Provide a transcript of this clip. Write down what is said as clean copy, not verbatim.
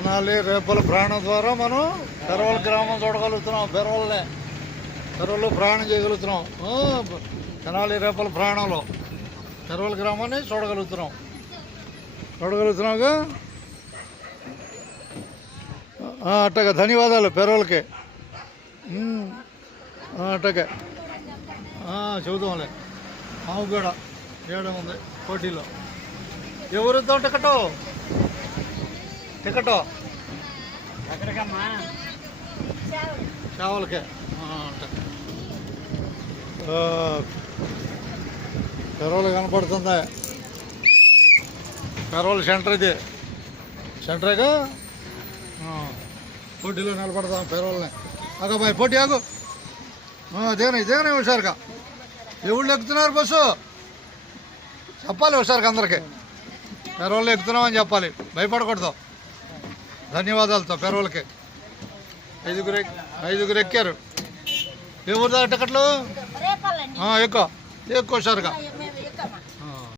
తెనాలి రేపల ప్రయాణం ద్వారా మనం పెరవల గ్రామం చూడగలుగుతున్నాం. పెరవల్లో ప్రయాణం చేయగలుగుతున్నాం. తెనాలి రేపల ప్రయాణంలో పెరవల గ్రామాన్ని చూడగలుగుతున్నావుగా. అట్టగా ధన్యవాదాలు పెరవలకి. అట్టగా చెబుతాంలే. ఆవుగడ చేయడం ఉంది పోటీలో. ఎవరిద్దాం టికెట్ చావలకే పెరవలు కనపడుతుందా? పెరవలు సెంటర్ ఇది. సెంటరేగా పోటీలో నిలబడతాం పెరవల్ని. బాయ్ పోటీ ఆగు. ఇదేనా హుషారుగా ఎవళ్ళు ఎక్కుతున్నారు బస్సు చెప్పాలి హుషారుగా అందరికీ. పెరవళ్ళు ఎక్కుతున్నామని చెప్పాలి, భయపడకూడదు. ధన్యవాదాలతో పెరవలకి. ఐదుగురు ఎక్కారు. ఎవరు టికెట్లు ఎక్కువ హుషారుగా.